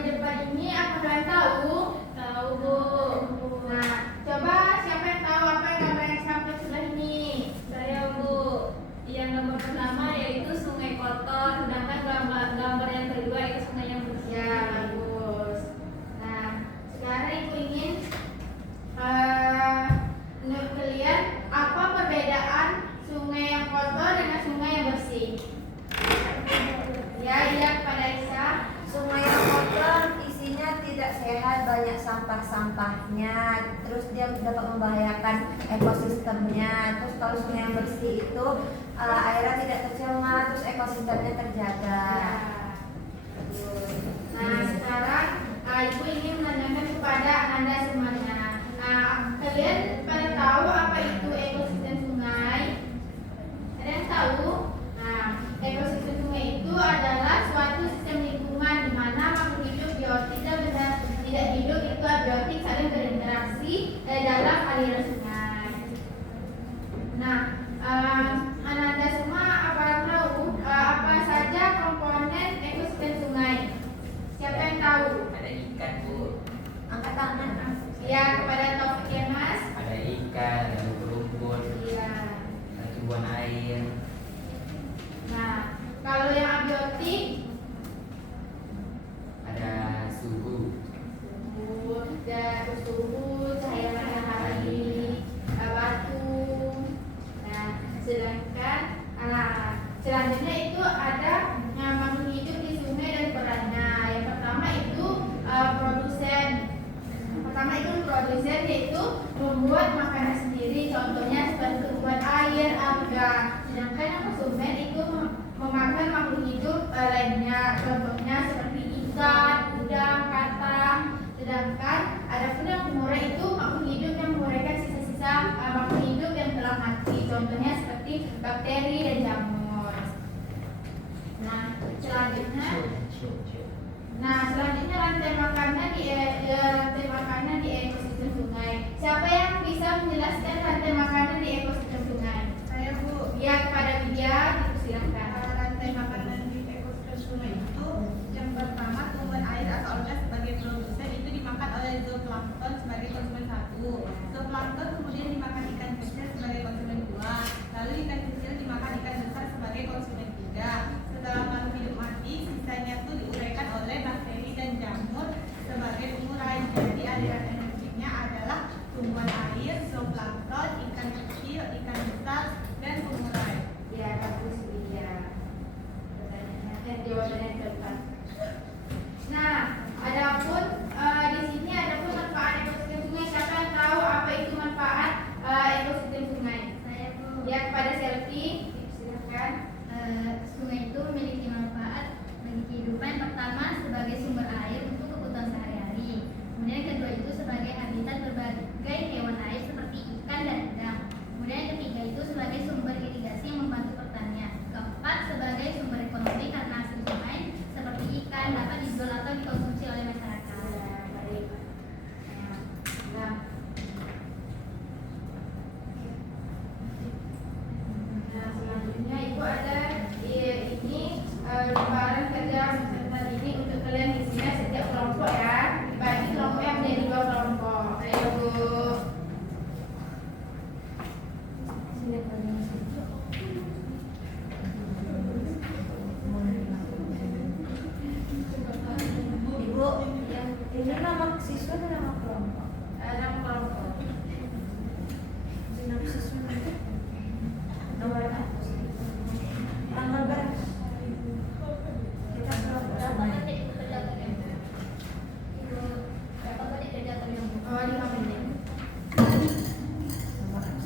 di depan ini apa kalian tahu? Tahu, Bu. Nah, coba siapa yang tahu apa yang gambar yang sampai sebelah ini? Saya, Bu. Yang gambar pertama yaitu sungai kotor, sedangkan gambar yang kedua itu sungai yang bersih. Ya, bagus. Nah, sekarang ibu ingin menurut kalian apa perbedaan sungai yang kotor dengan sungai yang bersih? Ya, kepada Aisyah. Sungai yang kotor isinya tidak sehat, banyak sampah-sampahnya, terus dia dapat membahayakan ekosistemnya. Terus kalau sungai yang bersih itu airnya tidak tercemar, terus ekosistemnya terjaga. Nah, sekarang ibu ingin menanyakan kepada Ananda semuanya. Kalian pada tahu apa itu ekosistem sungai? Ada yang tahu? Nah, ekosistem sungai itu adalah suatu sistem lingkungan di mana makhluk hidup biotik dan benda tidak hidup itu abiotik saling berinteraksi dalam aliran sungai. Nah, Ananda semua apa tahu apa saja komponen ekosistem sungai? Siapa yang tahu? Ada ikan, Bu. Angkat tangan. Ya, kepada Taufik ya, Mas. Ada ikan, ada rumput, Iya. ada tumbuhan air. Nah, kalau yang abiotik Ada suhu. suhu, cahaya matahari, batu. Nah, sedangkan selanjutnya itu ada makhluk hidup di sungai dan perannya. Yang pertama itu produsen. Pertama itu produsen yaitu membuat makanan sendiri, contohnya seperti tumbuhan air, alga. Sedangkan yang konsumen itu memakan makhluk hidup lainnya, contohnya seperti ikan, udang, kata. Sedangkan ada pun yang pengurai itu makhluk hidup yang menguraikan sisa-sisa makhluk hidup yang telah mati, contohnya seperti bakteri dan jamur. Nah, selanjutnya rantai makanan di ekosistem sungai. Siapa yang bisa menjelaskan rantai makanan di ekosistem sungai? Saya, Bu. Ya, kepada Widya, silakan. Rantai makanan di ekosistem sungai itu yang pertama tumbuhan air atau alga sebagai produsen itu dimakan oleh zooplankton sebagai konsumen satu. Zooplankton kemudian dimakan ikan kecil sebagai konsumen dua. Lalu ikan kecil dimakan ikan besar sebagai konsumen tiga. Setelah makhluk hidup mati, sisanya itu diuraikan oleh bakteri dan jamur sebagai pengurai. Jadi aliran energinya adalah tumbuhan air, zooplankton, ikan kecil, ikan besar, dan pengurai. Ya, bagus Widya. Jawabannya yang tepat. Nah, adapun di sini adapun manfaat ekosistem sungai. Siapa yang tahu apa itu manfaat ekosistem sungai? Saya, Bu. Ya, kepada Selfie, silakan. Sungai itu memiliki manfaat bagi kehidupan. Pertama, sebagai sumber air untuk kebutuhan sehari-hari. Kemudian yang kedua itu sebagai habitat berbagai hewan air seperti ikan dan udang. Kemudian yang ketiga itu sebagai sumber irigasi yang membantu pertanian. Keempat, sebagai sumber ekonomi karena hasil sungai seperti ikan dapat dijual atau dikonsumsi oleh masyarakat. Ya, baik. Nah, selanjutnya Ibu ada ini lembaran kerja peserta ini untuk kalian isinya setiap kelompok ya. Dibagi kelompoknya menjadi 2 kelompok. Ayo Bu. Ibu, ini nama siswa atau nama kelompok? Enam kelompok. Nama siswa nanti nomor apa? Tanggal berapa? Kita kelompok Berapa berapa? menit itu terdapat yang Ibu? Berapa menit terdapat yang Oh, 5 menit. Nomor apa?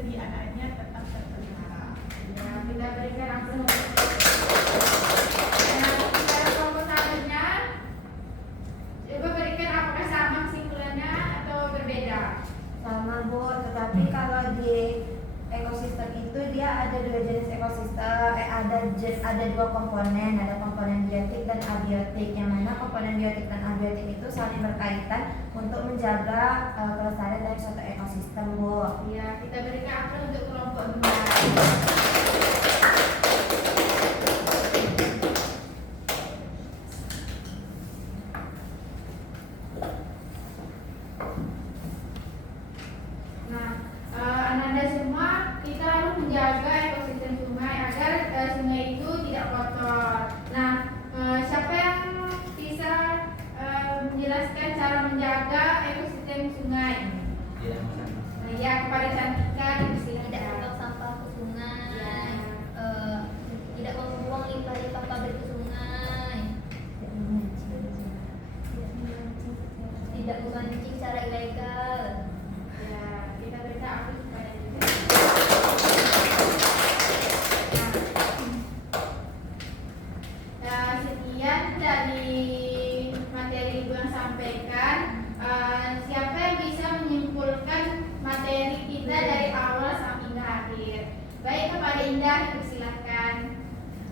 ketersediaan airnya tetap terpelihara. Ya, kita berikan ampun. Nah, cara kelompok selanjutnya, coba berikan apakah sama kesimpulannya atau berbeda? Sama Bu, tetapi kalau di ekosistem itu dia ada dua jenis ekosistem, ada dua komponen, ada komponen biotik dan abiotik. Yang mana komponen biotik dan abiotik itu saling berkaitan untuk menjaga kelestarian dari suatu ekosistem, Bu. Ya, kita berikan ampun untuk kelompok 2. Nah, anak-anak semua kita harus menjaga ekosistem sungai agar sungai itu tidak kotor. Nah, siapa yang bisa menjelaskan cara menjaga ekosistem sungai? Tidak masalah. Nah, ya, kepada Cantika dipersilakan. Tidak membuang sampah ke sungai, tidak membuang limbah-limbah pabrik ke sungai, tidak memancing secara ilegal. Ya, kita berikan ampun kepada dia. Nah, sekian dari materi Ibu yang sampaikan. Siapa yang bisa menyimpulkan materi kita dari awal sampai hingga akhir? Baik, kepada Indah dipersilakan.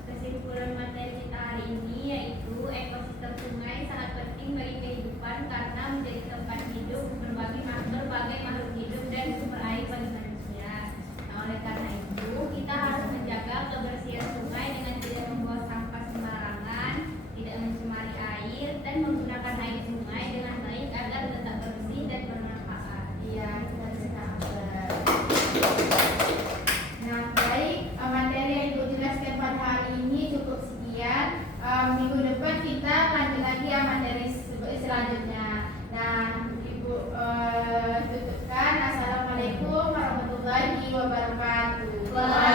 Kesimpulan materi kita hari ini yaitu ekosistem sungai sangat penting bagi kehidupan karena menjadi tempat hidup berbagai makhluk hidup dan sumber air bagi manusia. Nah, oleh karena itu kita harus menjaga kebersihan sungai dengan tidak membuang sampah sembarangan, tidak mencemari air, dan menggunakan air sungai dengan baik agar tetap bersih dan bermanfaat. Iya, kita berikan ampun. Nah, baik, materi yang Ibu jelaskan pada hari ini cukup sekian. Minggu depan kita lanjut lagi ya materi selanjutnya. Nah, Ibu tutupkan. Assalamualaikum warahmatullahi wabarakatuh.